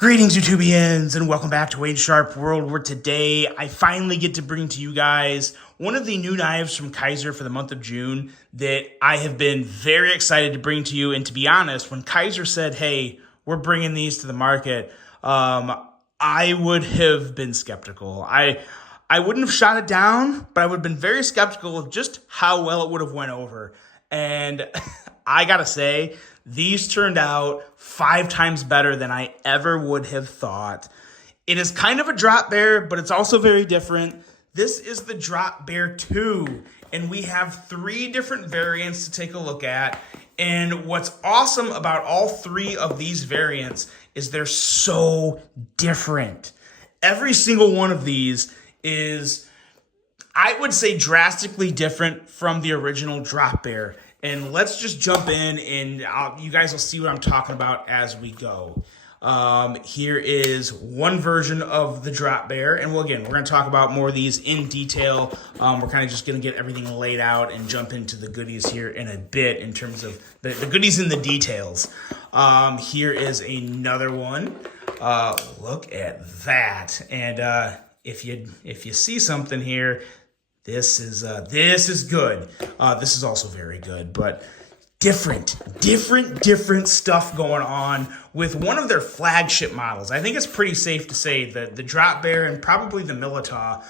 Greetings, YouTubians, and welcome back to Wade Sharp World, where today I finally get to bring to you guys one of the new knives from Kizer for the month of June that I have been very excited to bring to you. And to be honest, when Kizer said, hey, we're bringing these to the market, I would have been skeptical. I wouldn't have shot it down, but I would have been very skeptical of just how well it would have went over. And I gotta say, these turned out 5 times better than I ever would have thought. It is kind of a drop bear, but it's also very different. This is the Drop Bear 2, and we have 3 different variants to take a look at. And what's awesome about all 3 of these variants is they're so different. Every single one of these is, I would say, drastically different from the original Drop Bear. And let's just jump in, and you guys will see what I'm talking about as we go. Here is one version of the Drop Bear, and we're going to talk about more of these in detail. We're kind of just going to get everything laid out and jump into the goodies here in a bit in terms of the goodies and the details. Here is another one. Look at that. And if you see something here, this is good. This is also very good, but different stuff going on with one of their flagship models. I think it's pretty safe to say that the Drop Bear and probably the Milita,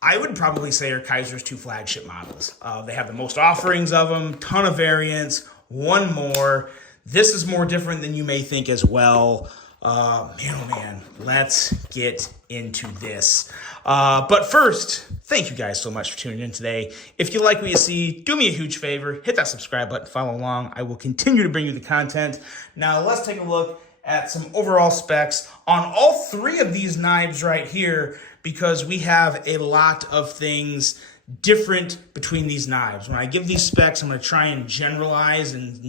I would probably say, are Kizer's 2 flagship models. They have the most offerings of them, ton of variants, one more. This is more different than you may think as well. Man, let's get into this. But first, thank you guys so much for tuning in today. If you like what you see, do me a huge favor, hit that subscribe button, follow along. I will continue to bring you the content. Now, let's take a look at some overall specs on all 3 of these knives right here, because we have a lot of things different between these knives. When I give these specs, I'm going to try and generalize and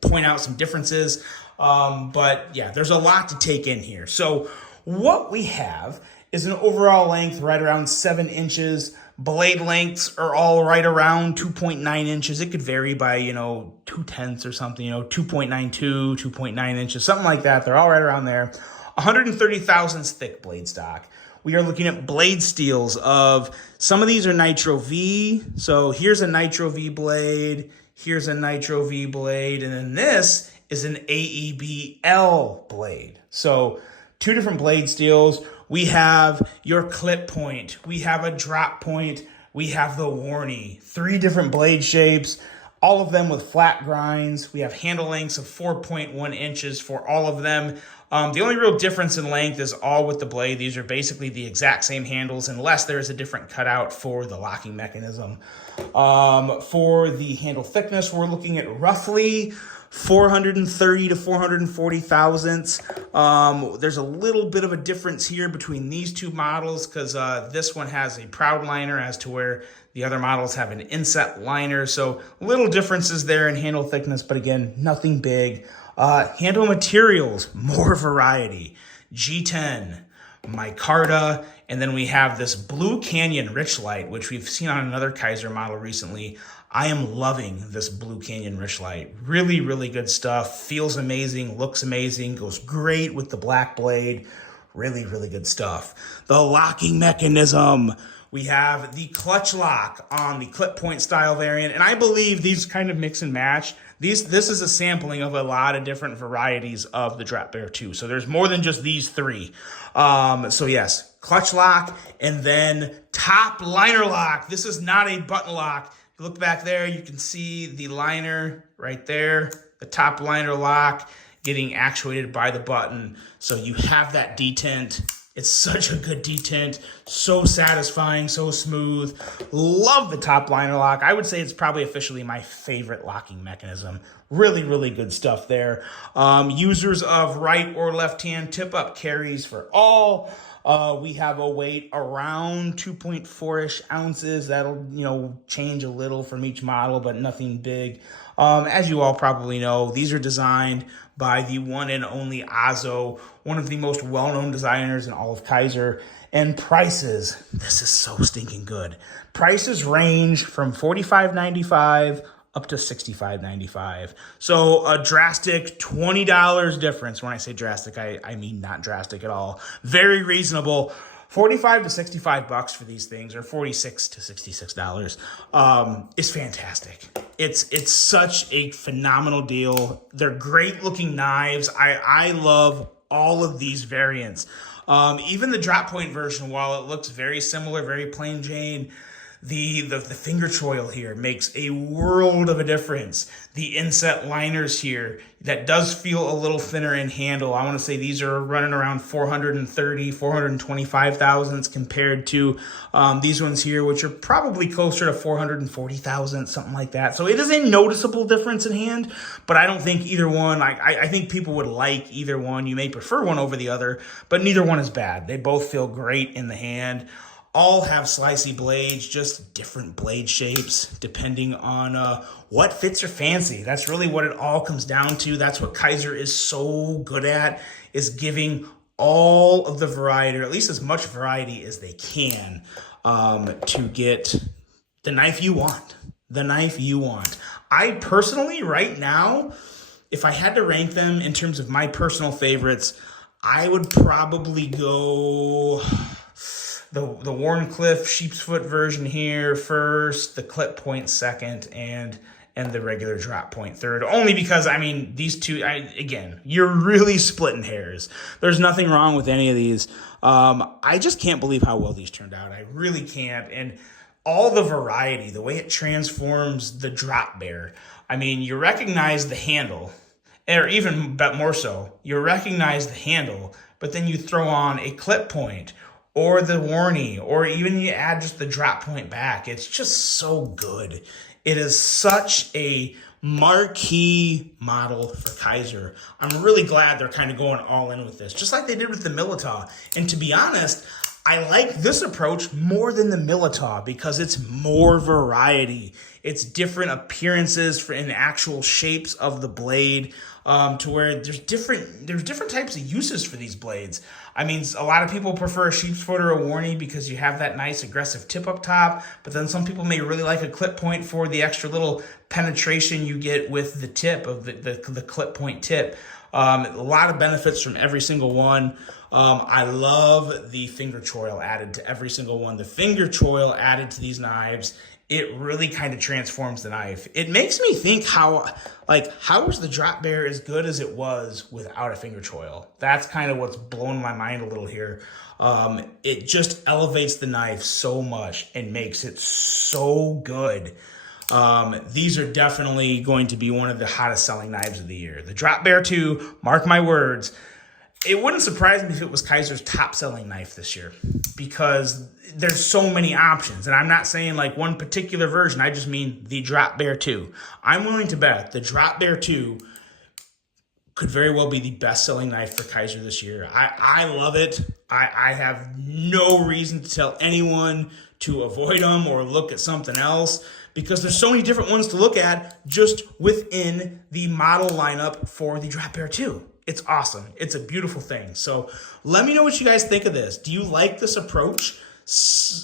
point out some differences. But yeah, there's a lot to take in here. So what we have is an overall length right around 7 inches. Blade lengths are all right around 2.9 inches. It could vary by, 2/10 or something, 2.92, 2.9 inches, something like that. They're all right around there. 130 thousandths thick blade stock. We are looking at blade steels of, some of these are Nitro V. So here's a Nitro V blade. Here's a Nitro V blade. And then this is an AEBL blade. So 2 different blade steels. We have your clip point. We have a drop point. We have the Warney. 3 different blade shapes, all of them with flat grinds. We have handle lengths of 4.1 inches for all of them. The only real difference in length is all with the blade. These are basically the exact same handles, unless there is a different cutout for the locking mechanism. For the handle thickness, we're looking at roughly 430 to 440 thousandths. There's a little bit of a difference here between these 2 models, because this one has a proud liner as to where the other models have an inset liner. So little differences there in handle thickness, but again, nothing big. Handle materials, more variety. G10, micarta, and then we have this Blue Canyon Richlight, which we've seen on another Kizer model recently. I am loving this Blue Canyon Richlight. Really, really good stuff. Feels amazing, looks amazing, goes great with the black blade. Really, really good stuff. The locking mechanism. We have the clutch lock on the clip point style variant, and I believe these kind of mix and match. This is a sampling of a lot of different varieties of the Drop Bear 2. So there's more than just these 3. So yes, clutch lock, and then top liner lock. This is not a button lock. If you look back there, you can see the liner right there, the top liner lock getting actuated by the button. So you have that detent. It's such a good detent, so satisfying, so smooth. Love the top liner lock. I would say it's probably officially my favorite locking mechanism. Really, really good stuff there. Users of right or left hand tip-up carries for all. We have a weight around 2.4-ish ounces. That'll, change a little from each model, but nothing big. As you all probably know, these are designed by the one and only Azo, one of the most well-known designers in all of Kizer. And prices, this is so stinking good. Prices range from $45.95 up to $65.95. So a drastic $20 difference. When I say drastic, I mean not drastic at all. Very reasonable. 45 to 65 bucks for these things, or 46 to $66, is fantastic. It's such a phenomenal deal. They're great looking knives. I love all of these variants. Even the drop point version, while it looks very similar, very plain Jane, the finger choil here makes a world of a difference. The inset liners here, that does feel a little thinner in handle. I want to say these are running around 430, 425 thousandths compared to these ones here, which are probably closer to 440 thousandths, something like that. So it is a noticeable difference in hand, but I don't think either one, I think people would like either one. You may prefer one over the other, but neither one is bad. They both feel great in the hand. All have slicey blades, just different blade shapes depending on what fits your fancy. That's really what it all comes down to. That's what Kizer is so good at, is giving all of the variety, or at least as much variety as they can, to get the knife you want. The knife you want. I personally, right now, if I had to rank them in terms of my personal favorites, I would probably go the Wharncliffe sheep's foot version here first, the clip point second, and the regular drop point third. Only because, I mean, these two, again, you're really splitting hairs. There's nothing wrong with any of these. I just can't believe how well these turned out. I really can't. And all the variety, the way it transforms the drop bear. I mean, you recognize the handle, or even but more so, you recognize the handle, but then you throw on a clip point, or the warning, or even you add just the drop point back. It's just so good. It is such a marquee model for Kizer. I'm really glad they're kind of going all in with this, just like they did with the Militaw. And to be honest, I like this approach more than the Militaw because it's more variety. It's different appearances in actual shapes of the blade, to where there's different types of uses for these blades. I mean, a lot of people prefer a sheep's foot or a Warnie because you have that nice aggressive tip up top, but then some people may really like a clip point for the extra little penetration you get with the tip of the clip point tip. A lot of benefits from every single one. I love the finger choil added to every single one. The finger choil added to these knives, it really kind of transforms the knife. It makes me think how was the drop bear as good as it was without a finger choil? That's kind of what's blowing my mind a little here. It just elevates the knife so much and makes it so good. These are definitely going to be one of the hottest selling knives of the year. The Drop Bear 2, mark my words, it wouldn't surprise me if it was Kizer's top selling knife this year, because there's so many options. And I'm not saying like one particular version, I just mean the Drop Bear 2. I'm willing to bet the Drop Bear 2 could very well be the best-selling knife for Kizer this year. I love it. I have no reason to tell anyone to avoid them or look at something else, because there's so many different ones to look at just within the model lineup for the Drop Bear 2. It's awesome. It's a beautiful thing. So let me know what you guys think of this. Do you like this approach?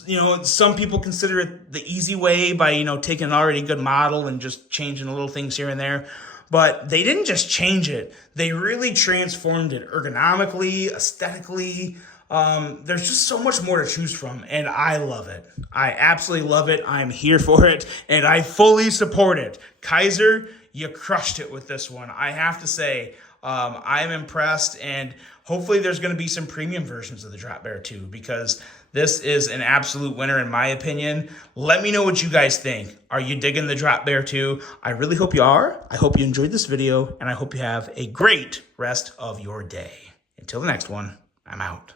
You know, some people consider it the easy way by, you know, taking an already good model and just changing little things here and there. But they didn't just change it. They really transformed it ergonomically, aesthetically. There's just so much more to choose from, and I love it. I absolutely love it. I'm here for it, and I fully support it. Kizer, you crushed it with this one. I have to say, I'm impressed, and hopefully there's going to be some premium versions of the Drop Bear 2, because this is an absolute winner in my opinion. Let me know what you guys think. Are you digging the Drop Bear 2? I really hope you are. I hope you enjoyed this video, and I hope you have a great rest of your day. Until the next one, I'm out.